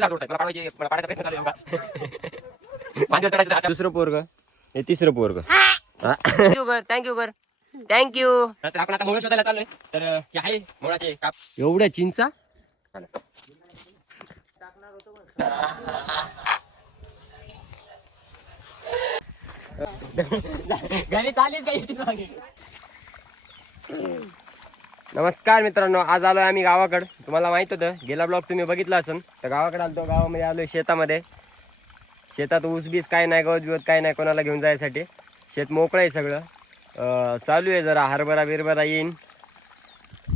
किती लाख मला पाडायचे पाडायचा प्रयत्न चालू आहे माझ्या चढायचं दुसरं पोरग हे तिसरं पोरग थँक्यू कर थँक्यू कर थँक्यू तर आपण आता मोळ शोधायला चाललोय तर हे आहे मोळाचे काप एवढ्या चिंचा घरी चालेल काही नमस्कार मित्रांनो आज आलोय आम्ही गावाकडे तुम्हाला माहित होतं गेला ब्लॉग तुम्ही बघितला असन तर गावाकडे आलतो गावामध्ये आलोय शेतामध्ये शेतात ऊस बीस काय नाही गवत बिवत काय नाही कोणाला घेऊन जायसाठी शेत मोकळं आहे सगळं चालू आहे जरा हरभरा बिरभरा येईन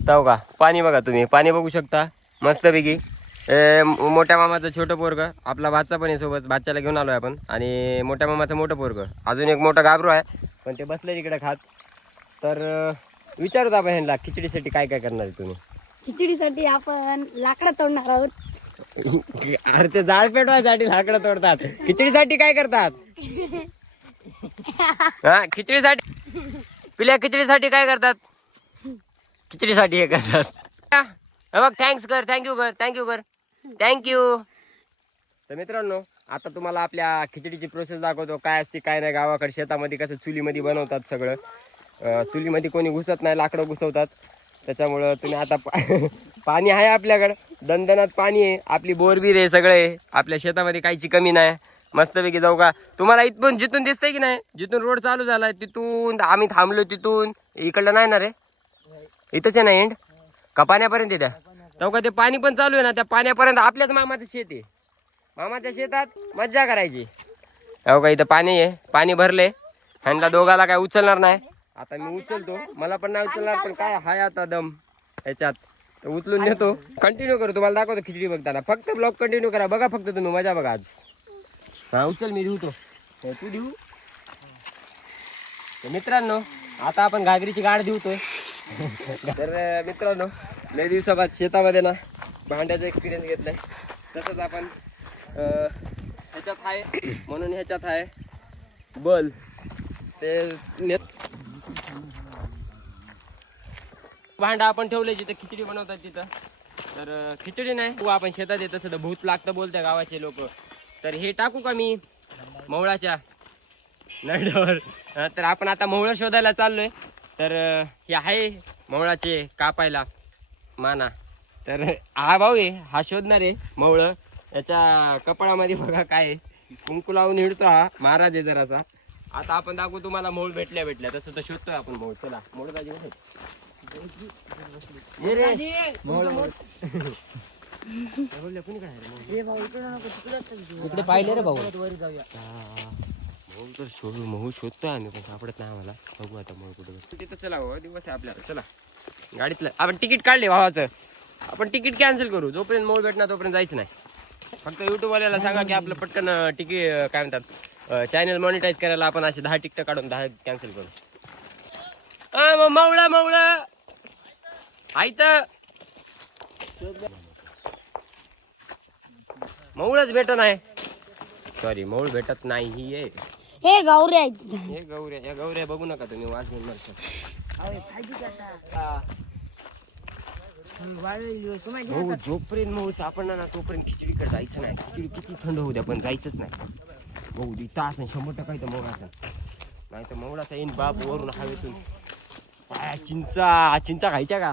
ताव का पाणी बघा तुम्ही पाणी बघू शकता मस्तपैकी मोठ्या मामाचं छोटं पोरगं आपला भाचा पण आहे सोबत भाच्याला घेऊन आलोय आपण आणि मोठ्या मामाचं मोठं पोरगं अजून एक मोठं गाभरू आहे पण ते बसले तिकडे खात तर विचारूत आपण ह्यांना खिचडीसाठी काय काय करणार आहे तुम्ही खिचडीसाठी आपण लाकडं तोडणार आहोत अरे ते जाळ पेटवायसाठी लाकडं तोडतात खिचडीसाठी काय करतात हा खिचडीसाठी पिल्या खिचडीसाठी काय करतात खिचडीसाठी हे करतात बघ थँक्स कर थँक्यू कर थँक्यू कर थँक्यू तर मित्रांनो आता तुम्हाला आपल्या खिचडीची प्रोसेस दाखवतो काय असते काय नाही गावाकडे शेतामध्ये कसं चुलीमध्ये बनवतात सगळं चुलीमध्ये कोणी घुसत नाही लाकडं घुसवतात त्याच्यामुळं तुम्ही आता पाणी आहे आपल्याकडं दणदणात पाणी आहे आपली बोरबीर आहे सगळे आपल्या शेतामध्ये काहीची कमी नाही मस्तपैकी जाऊ का तुम्हाला इथून जिथून दिसतंय की नाही जिथून रोड चालू झालाय तिथून आम्ही थांबलो तिथून इकडलं नाही ना रे इथंच आहे ना एंड का पाण्यापर्यंत येत्या जाऊ का ते पाणी पण चालू आहे ना त्या पाण्यापर्यंत आपल्याच मामाचं शेत आहे मामाच्या शेतात मज्जा करायची हो का इथं पाणी आहे पाणी भरले ह्यांना दोघाला काय उचलणार नाही आता मी उचलतो मला पण नाही उचलणार पण काय हाय आता दम ह्याच्यात तर उचलून नेतो कंटिन्यू करू तुम्हाला दाखवतो खिचडी बघताना फक्त ब्लॉग कंटिन्यू करा बघा फक्त तुम्ही मजा बघा आज हा उचल मी देऊ तू देऊ मित्रांनो आता आपण घागरीची गाड देऊतोय तर मित्रांनो लय दिवसाबाद शेतामध्ये ना भांड्याचा एक्सपिरियन्स घेतलाय तसंच आपण ह्याच्यात आहे म्हणून ह्याच्यात आहे बल ते भांडा आपण ठेवलंय जिथं खिचडी बनवतात तिथं तर खिचडी नाही आपण शेतात येत तसं भूत लागतं बोलत्या गावाचे लोक तर हे टाकू का मी मवळाच्या नळावर तर आपण आता मवळं शोधायला चाललोय तर हे आहे मवळाचे कापायला माना तर हा भाऊ आहे हा शोधणार आहे मवळं याच्या कपाळामध्ये बघा काय आहे कुंकू लावून हिडतो हा महाराज आहे जरासा आता आपण दाखवू तुम्हाला मौळ भेटल्या तसं तर शोधतोय आपण मौळ चला मौळ दाजी इकडे पाहिले रे भाऊ मौळ तर शोधू मऊ शोधतोय आम्ही पण सापडत नाही आम्हाला बघू आता मौळ कुठे तिथं चला हो दिवस आहे आपल्याला चला गाडीतलं आपण तिकीट काढले भावाचं आपण तिकीट कॅन्सल करू जोपर्यंत मौळ भेटणार तोपर्यंत जायचं नाही फक्त युट्यूबवाल्याला सांगा की आपलं पटकन तिकीट काय म्हणतात चॅनल मॉनिटाईज करायला आपण असे 10 तिकीट काढून 10 कॅन्सल करू मवळा मवळा आयत मौळच भेटत नाही सॉरी मौळ भेटत नाही ही आहे हे गौरे आहेत हे गौऱ्या या गौऱ्या बघू नका तुम्ही वाजून मरत भाऊ जोपर्यंत मऊ सापडणार ना तोपर्यंत खिचडीकडे जायचं नाही खिचडी किती थंड होऊ द्या पण जायचंच नाही भाऊ दिता असं 100% इथं मौळाचा नाही तर मौळाचा येईन बाप वरून हवेतून चिंचा चिंचा खायच्या का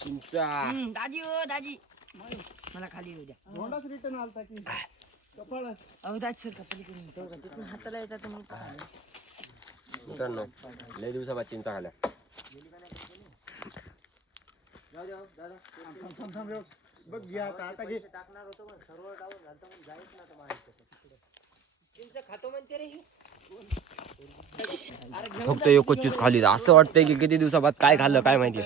चिंचा दाजी ओ दाजी मला खाली येऊ द्या रिटर्न आलता की कपाळ अहो दाजी सर कपाली करून तिथून हाताला येतात मग मित्रांनो लय दिवसाबाद चिंचा खाल्या बघ घ्या आता घे टाकणार होतो पण सर्व डाऊन झालं पण जायच ना तर चिंच खातो म्हणते रे फक्त एकच खाली असं वाटतंय की किती दिवसाबाद काय खाल्लं काय माहिती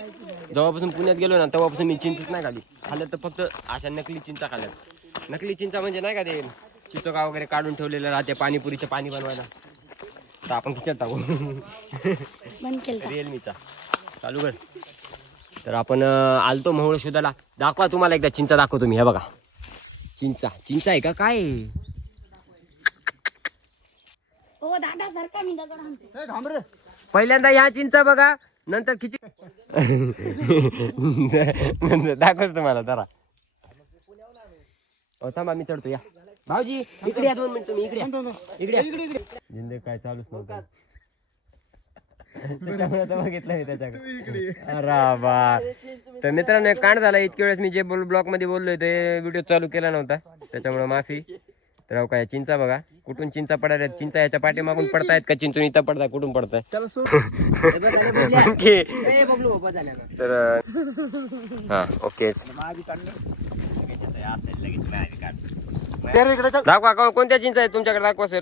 जेव्हापासून पुण्यात गेलो ना तेव्हापासून मी चिंचच नाही खाली खाल्लं तर फक्त अशा नकली चिंचा खाल्ल्यात नकली चिंचा म्हणजे नाही का ते चिचोका वगैरे काढून ठेवलेलं राहते पाणीपुरीचं पाणी बनवायला तर आपण खिचत टाकू रिअलमीचा चालू कर तर आपण आलतो महुळ शोधाला दाखवा तुम्हाला एकदा चिंचा दाखवतो मी हे बघा चिंचा चिंचा आहे का काय ओ दादा सरका मी दगड आणतो पहिल्यांदा ह्या चिंचा बघा नंतर खिचडी दाखवतो तुम्हाला जरा. हो थांबा मी चढतो या. भाऊजी इकडे या 2 मिनिट तुम्ही इकडे या. इकडे या. जिंदगी काय चालूच नव्हतं त्याच्यामुळे तर बघितलं मी त्याच्याकडे. अरे बा. तर मित्रांनो एक कांड झाला. इतक्या वेळेस मी जे ब्लॉग मध्ये बोललोय ते व्हिडिओ चालू केला नव्हता त्याच्यामुळे माफी. तर अहो काय चिंचा बघा कुठून चिंचा पडायला. चिंचा याच्या पाठीमागून पडतायत का चिंचून इथं पडताय कुठून पडताय. तर हा ओकेच. दाखवा कोणत्या चिंच आहेत तुमच्याकडे दाखवा सर.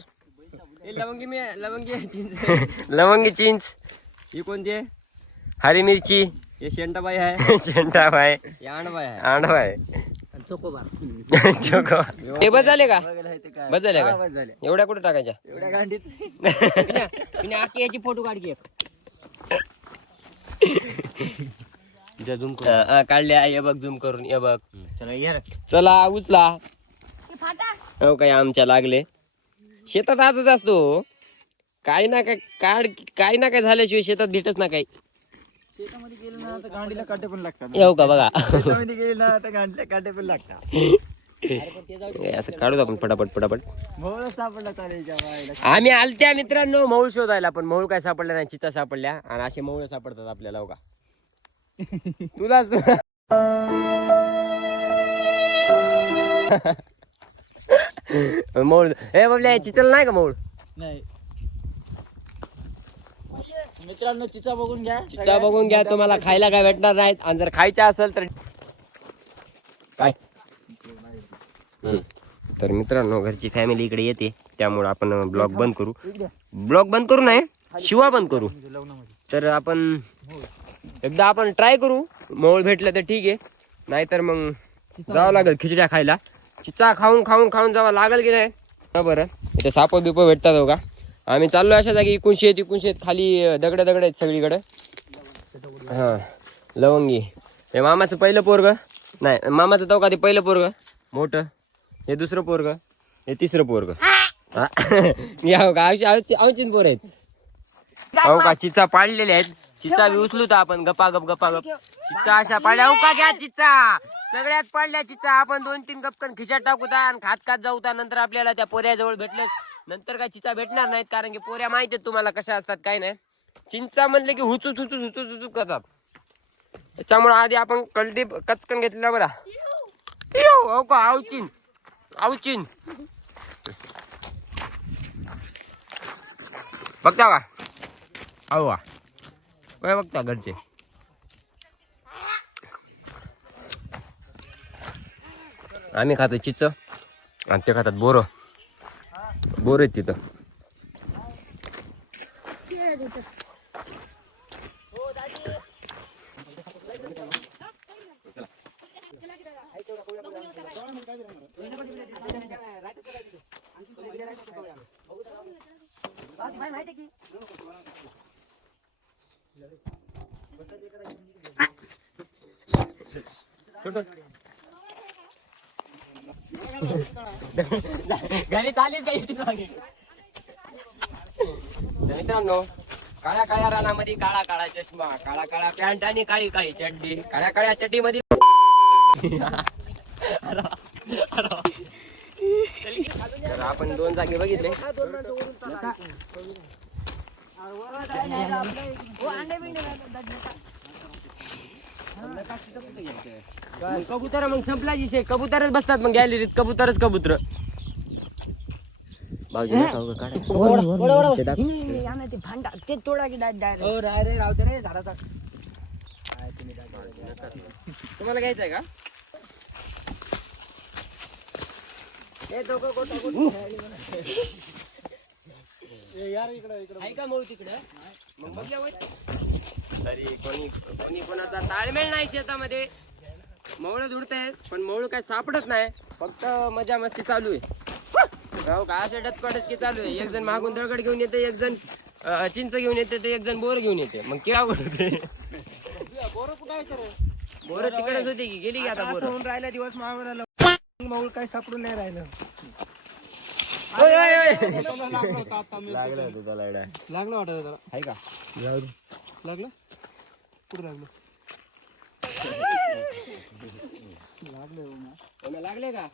लवंगी चिंच. लवंगी चिंच. ही कोणती आहे? हरी मिरची. हे शेंटाबाई आहे. शेंटाबाई. हे आणबाई आहे. आंडवाय. चोकोबार. ते बस झाले का. बस झाले हा, का. बस झाले. एवढ्या कुठे टाकायच्या. एवढ्या गांडीत आखी याची फोटो काढ की. काढल्या हे बघ झूम करून हे बघ. चला उचला. हो काय आमच्या लागले. शेतात आजच असतो काही ना काय ना काय झाल्याशिवाय शेतात भेटत ना काही. शेतामध्ये गेले ना तर गांडीला काटे पण लागतात. येऊ का बघा. शेतामध्ये गेले ना तर गांडीला काटे पण लागतात. असं काढू आपण पटापट. मोहळ सापडला चालेल. आम्ही आलत्या मित्रांनो मऊळ शोधायला पण मऊळ काय सापडल्या नाही. चिता सापडल्या आणि असे मऊळ सापडतात आपल्याला. हो का तुलाच मऊळ हे बाबल्या चिचल नाही का मऊळ. नाही मित्रांनो चिचा बघून घ्या. चिचा बघून घ्या. तुम्हाला खायला काय भेटणार नाहीत आणि जर खायचं असेल तर काय. तर मित्रांनो घरची फॅमिली इकडे येते त्यामुळे आपण ब्लॉग बंद करू नाही शिवा बंद करू. तर आपण एकदा आपण ट्राय करू. मऊळ भेटलं तर ठीक आहे नाहीतर मग जावं लागेल खिचड्या खायला. चिचा खाऊन जावं लागेल की नाही. बरं इथे साप बिप भेटतात हो का. आम्ही चाललो अशा जागी 19 खाली दगड आहेत सगळीकडे. हा लवंगी. हे मामाचं पहिलं पोरग नाही मामाचं तो का ते पहिलं पोरग मोठं. हे दुसरं पोरग. हे तिसरं पोरग. या का आवचिन पोर आहेत. हो का चिचा पाडलेले आहेत. चिचा बी उचलू तर आपण गपागप. चिचा अशा पाडल्या. हो का घ्या चिचा सगळ्यात पडल्या चिचा. आपण 2-3 गपकन खिशात टाकूता आणि खात जाऊ. नंतर आपल्याला त्या पोऱ्याजवळ भेटले नंतर काय चिचा भेटणार नाहीत कारण की पोऱ्या माहिती आहेत तुम्हाला कशा असतात काय नाही. चिंचा म्हणले की हुचूच करतात. त्याच्यामुळे आधी आपण कलटी कचकन घेतलेला बरा. हो का आवचिन बघता का. अहो वा काय बघता घरचे. आम्ही खातो चिच आणि ते खातात बोर आहेत तिथं. घरी चालीच काही. मित्रांनो काळ्या रानामध्ये काळा चष्मा काळा पॅन्ट आणि काळी चड्डी. काळ्या चड्डी मध्ये आपण 2 जागे बघितले. कबूतर मग संपलाची शे. कबूतरच बसतात मग गॅलरीत. कबूतर भाऊजी ते तोडा की डायरेक्ट. तुम्हाला घ्यायचंय का. आहे का मऊ तिकडं मग बघल्या तरी कोणी कोणाचा ताळमेळ नाही शेतामध्ये. मवळ धुडतायत पण मवळ काय सापडत नाही. फक्त मजा मस्ती चालू आहे. हो का असं डचकी चालू आहे. एक जण मागून दळगड घेऊन येते एक जण चिंच घेऊन येते तर एक जण बोर घेऊन येते. मग केव्हा होते बोर तिकडेच होते की गेली की आता बोर होऊन राहिला दिवस मागून मऊळ काय सापडून नाही राहिलं. लागलं होतं त्याला लागलं वाटत त्याला. आहे का लागलं लागले का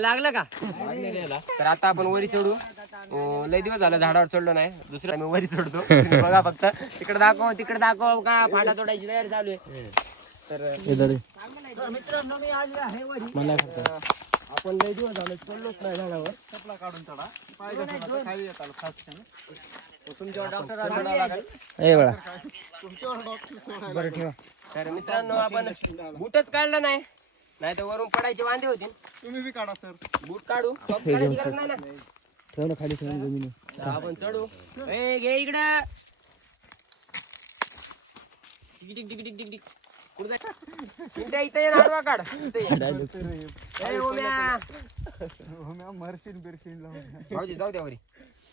लागलं का तर आता आपण वरी चढू. लय दिवस झाला झाडावर चढलो नाही. दुसऱ्या मी वरी चढतो. बघा फक्त तिकडे दाखव का फाटा तोडायची तयारी चालू आहे. तर मित्रांनो मी आली आहे वरी. आपण लय दिवस झाले चढलोच नाही झाडावर. चपला काढून चढा. पाय कसं खाली येतात फास्ट. तुमच्यावर डॉक्टर बरं ठेवा. तर मित्रांनो आपण बूटच काढला नाही, नाही तर वरून पडायचे वांदे होतील. तुम्ही बी काढा सर. बूट काढू, सॉक्स काढायची गरज नाही ना. ठेव ना खाली ठेवून जमीन. तर आपण चढू. ए घे इकडं. Tick tick tick tick tick. कुठं जाय? चिमट्या इथं ये, आडवा काढ. इथं ये. ए ओम्या. मरशीन बिरशीन लावून. जाऊ द्या वरी.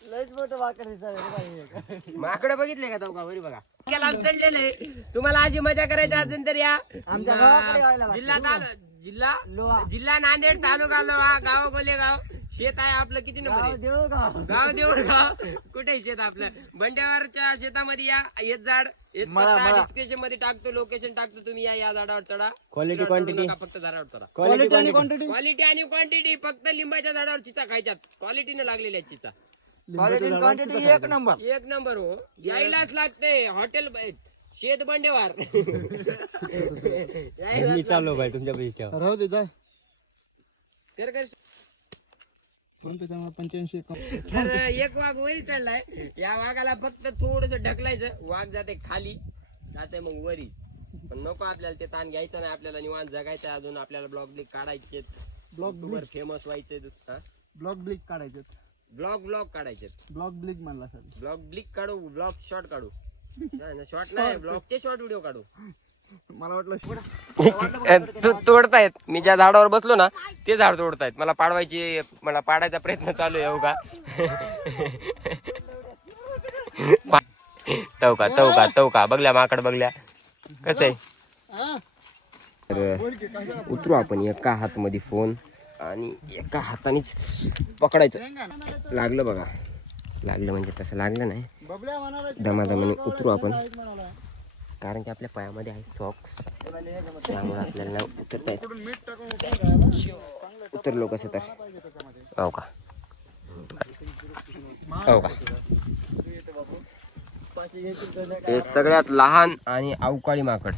लयच मोठं वाकड दिसतं. माकडे बघितले का जाऊ का वरी बघा. लांब चढलेले. तुम्हाला अशी मजा करायची असेल तर या आमच्या गावाकडे यायला लागतं. जिल्हा नांदेड, तालुका लोहा, गाव गोलेगाव. शेत आहे आपलं. किती नंबर आहे? गाव देऊळगाव. कुठे शेत आपलं? बंड्यावरच्या शेतामध्ये या. हेच झाड डिस्क्रिप्शन मध्ये टाकतो, लोकेशन टाकतो. तुम्ही या झाडावर चढा. क्वालिटी क्वांटिटी फक्त झाडावर चढा. क्वालिटी आणि क्वांटिटी. क्वालिटी आणि क्वांटिटी. फक्त लिंबाच्या झाडावर चिचा खायच्यात. क्वालिटीने लागलेल्या चिचा. क्वालिटी क्वांटिटी एक नंबर. एक नंबर हो. यायलाच लागते. हॉटेल शेत बंडेवार. मी चाललो भाई तुमच्या पैसे राहू दे जाय. तर काय? 85 तर एक वाघ वरी चढलाय. या वाघाला फक्त थोडस ढकलायचं. वाघ जाते खाली, जाते मग वरी. पण नको आपल्याला ते ताण घ्यायचं नाही. आपल्याला निवांत जगायचं. अजून आपल्याला ब्लॉग ब्लिक काढायचे. ब्लॉग फेमस व्हायचे. ब्लॉग ब्लिक काढायचे. ब्लॉग काढायचे. ब्लॉग ब्लिक म्हणला सर. ब्लॉग ब्लिक काढू. ब्लॉग शॉर्ट काढू. शॉर्ट नाही, ब्लॉगचे शॉर्ट व्हिडिओ काढू. मला वाटलं तोडतायत. मी ज्या झाडावर बसलो ना ते झाड तोडतायत. मला पाडायचा प्रयत्न चालू आहे. हो का? तवका बघल्या माकड बघल्या कसं आहे. तर उतरू आपण. एका हातमध्ये फोन आणि एका हातानेच पकडायचं. लागलं बघा. लागलं म्हणजे तसं लागलं नाही. दमादमाने उतरू आपण. कारण की आपल्या पायामध्ये आहे सॉक्स. त्यामुळे आपल्याला नाही उतरता येत. उतरलो कसं तर. हो का? हे सगळ्यात लहान आणि अवकाळी माकड.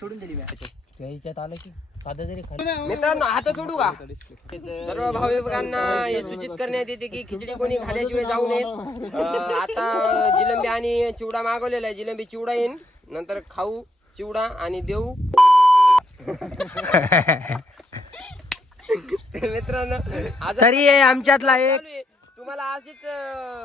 सोडून दिली आलं की साधं जरी मित्रांनो हात सोडू का? सर्व भाविकांना हे सूचित करण्यात येते की खिचडी कोणी खाल्याशिवाय जाऊ नये. आता जिलंबी आणि चिवडा मागवलेला आहे. जिलंबी चिवडा येईन, नंतर खाऊ चिवडा आणि देऊ. मित्रांनो तरी आमच्यातला एक तुम्हाला अशीच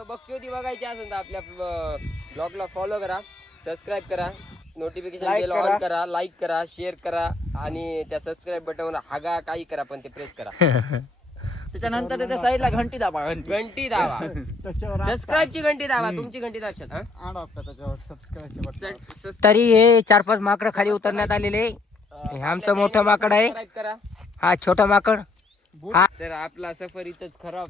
बक्षोदी बघायची असेल तर आपल्या ब्लॉगला फॉलो करा, सबस्क्राईब करा, नोटिफिकेशन बेल ऑन करा, लाईक करा, शेअर करा आणि त्या सबस्क्राईब बटनवर हागा काही करा पण ते प्रेस करा. त्याच्यानंतर त्याच्या साईडला घंटी दाबा. घंटी दाबा. सबस्क्राईबची घंटी दाबा. तुमची घंटी लक्षात. तरी हे 4-5 माकड खाली उतरण्यात आलेले. हे आमचं मोठं माकड आहे. सबस्क्राईब करा. हा छोटा माकड. तर आपला सफर इथंच खराब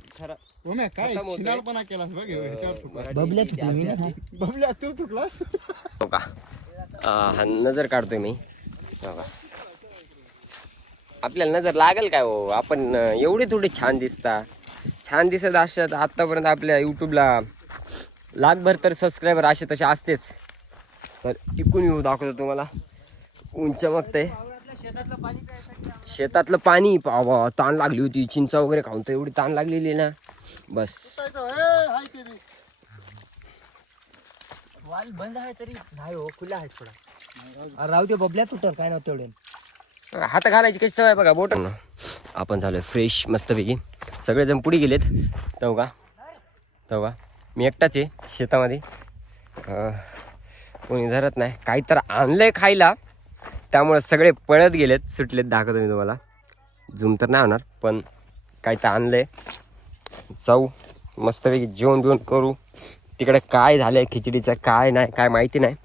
हो का? हा नजर काढतोय मी. हो का? आपल्याला नजर लागेल काय हो? आपण एवढे थोडे छान दिसत असतात. आतापर्यंत आपल्या युट्यूबला लाखभर तर सबस्क्रायबर असे तसे असतेच. तर टिकून येऊ दाखवतो तुम्हाला. ऊन चमकतंय. शेतातलं पाणी पावा. ताण लागली होती. चिंचा वगैरे खाऊन तर एवढी ताण लागलेली ना बस. वाल बंद आहे तरी नाही हो, खुला आहे थोडा. राहू दे बबल्या तुटर काय नव्हतं तेवढे. हात घालायची कशी सवय बघा बोट. आपण झालोय फ्रेश मस्तपैकी. सगळेजण पुढे गेलेत. तो का मी एकटाच आहे शेतामध्ये. कोणी धरत नाही. काही तर आणलंय खायला त्यामुळे सगळे पळत गेलेत, सुटलेत. दाखवतो मी तुम्हाला. झूम तर नाही होणार पण काही तर आणलंय. जाऊ मस्तपैकी जेवण बिवण करू. तिकडे काय झालंय खिचडीचं काय नाही काय माहिती नाही.